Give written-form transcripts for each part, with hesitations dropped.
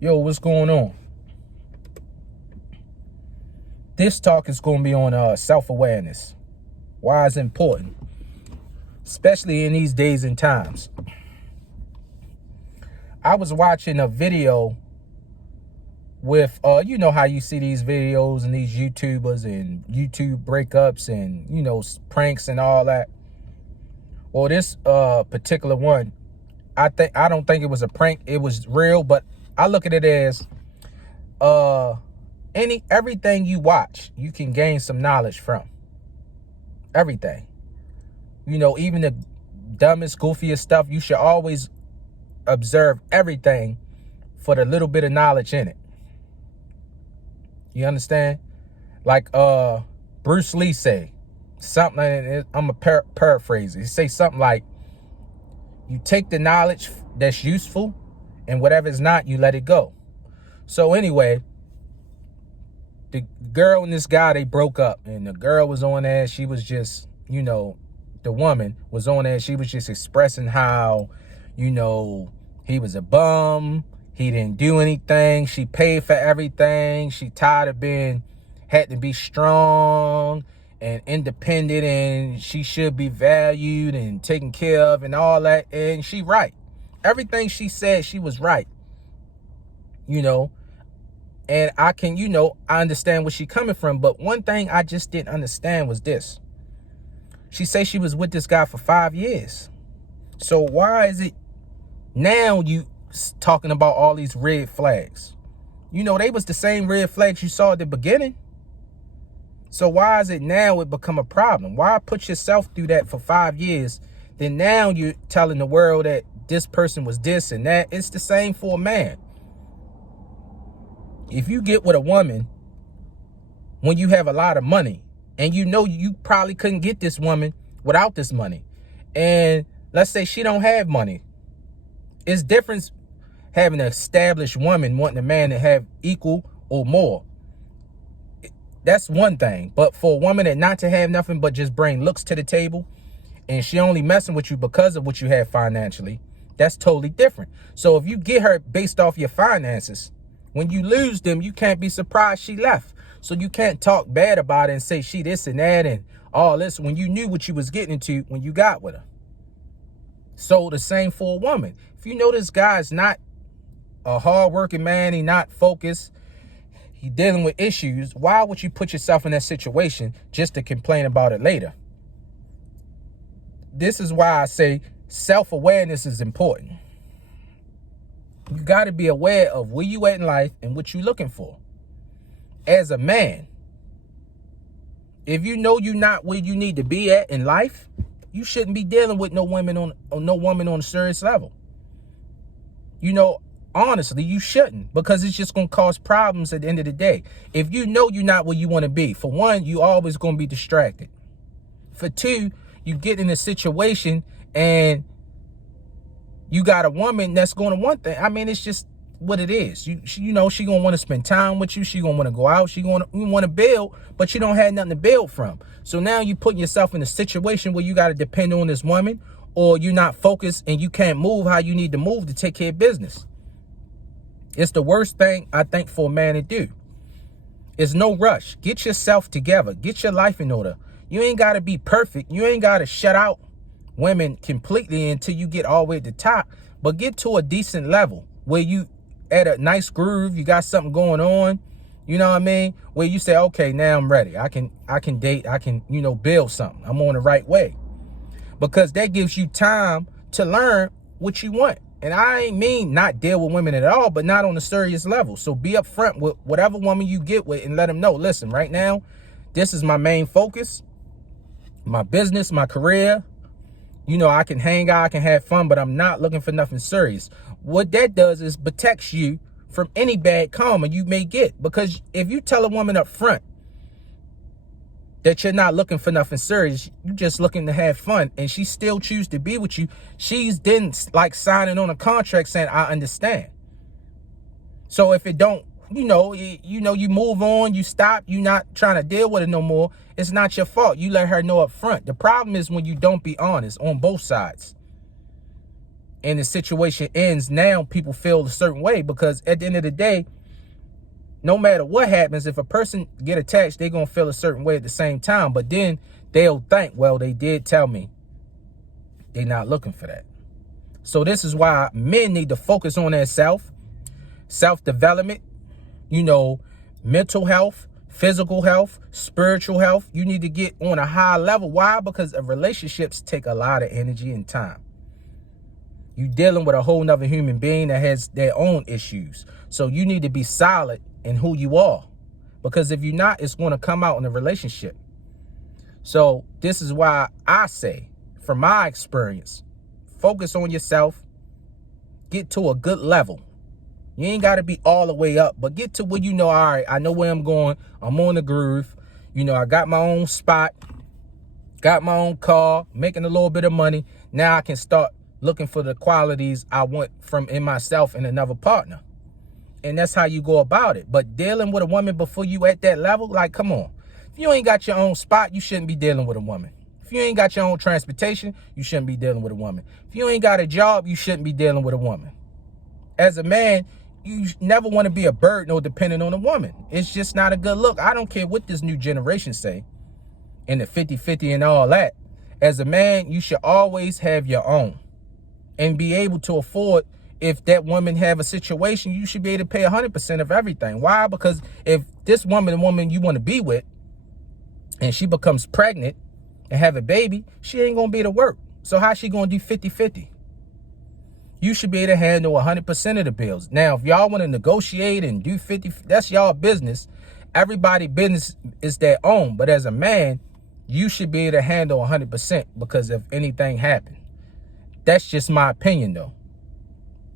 Yo, what's going on? This talk is going to be on self-awareness. Why it's important, especially in these days and times. I was watching a video with, you know how you see these videos and these YouTubers and YouTube breakups and, pranks and all that. Well, this particular one, I don't think it was a prank. It was real, but I look at it as everything you watch, you can gain some knowledge from. Everything. Even the dumbest, goofiest stuff, you should always observe everything for the little bit of knowledge in it. You understand? Like Bruce Lee say something, and I'm a paraphrase. He say something like, you take the knowledge that's useful, and whatever's not, you let it go. So anyway, the girl and this guy, they broke up, and the girl was on there. She was just, the woman was on there. She was just expressing how, he was a bum. He didn't do anything. She paid for everything. She tired of had to be strong and independent, and she should be valued and taken care of and all that. And she right. Everything she said, she was right. And I can, I understand where she coming from. But one thing I just didn't understand was this. She say she was with this guy for 5 years. So why is it now you talking about all these red flags? They was the same red flags you saw at the beginning. So why is it now it become a problem? Why put yourself through that for 5 years? Then now you're telling the world that this person was this and that. It's the same for a man. If you get with a woman when you have a lot of money, and you probably couldn't get this woman without this money, and let's say she don't have money, it's different having an established woman wanting a man to have equal or more. That's one thing. But for a woman that not to have nothing but just bring looks to the table, and she only messing with you because of what you have financially, that's totally different. So if you get her based off your finances, when you lose them, you can't be surprised she left. So you can't talk bad about it and say she this and that and all this when you knew what you was getting into when you got with her. So the same for a woman. If you know this guy's not a hard-working man, he not focused, he dealing with issues, why would you put yourself in that situation just to complain about it later? This is why I say self-awareness is important. You got to be aware of where you at in life and what you're looking for. As a man, if you know you're not where you need to be at in life, you shouldn't be dealing with no woman on a serious level. Honestly, you shouldn't, because it's just going to cause problems at the end of the day. If you know you're not where you want to be, for one, you always going to be distracted. For two, you get in a situation and you got a woman that's going to want that. I mean, it's just what it is. She going to want to spend time with you. She going to want to go out. She going to want to build, but you don't have nothing to build from. So now you putting yourself in a situation where you got to depend on this woman, or you're not focused and you can't move how you need to move to take care of business. It's the worst thing, I think, for a man to do. It's no rush. Get yourself together. Get your life in order. You ain't got to be perfect. You ain't got to shut out women completely until you get all the way at the top. But get to a decent level where you at a nice groove. You got something going on. You know what I mean? Where you say, okay, now I'm ready. I can date. I can, build something. I'm on the right way. Because that gives you time to learn what you want. And I ain't mean not deal with women at all, but not on a serious level. So be upfront with whatever woman you get with and let them know, listen, right now, this is my main focus, my business, my career. I can hang out, I can have fun, but I'm not looking for nothing serious. What that does is protects you from any bad karma you may get. Because if you tell a woman up front that you're not looking for nothing serious, you're just looking to have fun, and she still choose to be with you, she's then like signing on a contract saying, I understand. So if it don't, you move on, you stop, you're not trying to deal with it no more, it's not your fault. You let her know up front. The problem is when you don't be honest on both sides. and the situation ends, now people feel a certain way, because at the end of the day, no matter what happens, if a person get attached, they're going to feel a certain way at the same time. But then they'll think, well, they did tell me. They're not looking for that. So this is why men need to focus on their self-development, mental health, physical health, spiritual health. You need to get on a high level. Why? Because relationships take a lot of energy and time. You're dealing with a whole nother human being that has their own issues. So you need to be solid in who you are, because if you're not, it's going to come out in a relationship. So this is why I say, from my experience, focus on yourself, get to a good level. You ain't got to be all the way up, but get to where all right, I know where I'm going. I'm on the groove. I got my own spot, got my own car, making a little bit of money. Now I can start looking for the qualities I want in myself and another partner. And that's how you go about it. But dealing with a woman before you at that level, like, come on. If you ain't got your own spot, you shouldn't be dealing with a woman. If you ain't got your own transportation, you shouldn't be dealing with a woman. If you ain't got a job, you shouldn't be dealing with a woman. As a man, you never want to be a burden or dependent on a woman. It's just not a good look. I don't care what this new generation say, and the 50-50 and all that. As a man, you should always have your own and be able to afford. If that woman have a situation, you should be able to pay 100% of everything. Why? Because if this woman, the woman you want to be with, and she becomes pregnant and have a baby, she ain't going to be able to work. So how's she going to do 50-50? You should be able to handle 100% of the bills. Now, if y'all want to negotiate and do 50, that's y'all business. Everybody's business is their own. But as a man, you should be able to handle 100%, because if anything happened. That's just my opinion, though.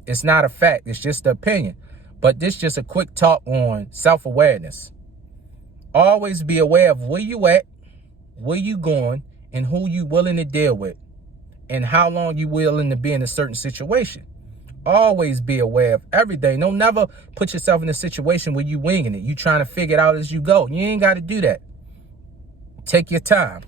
It's not a fact. It's just an opinion. But this is just a quick talk on self-awareness. Always be aware of where you at, where you going, and who you willing to deal with, and how long you willing to be in a certain situation. Always be aware of everything. Don't never put yourself in a situation where you winging it. You trying to figure it out as you go. You ain't got to do that. Take your time.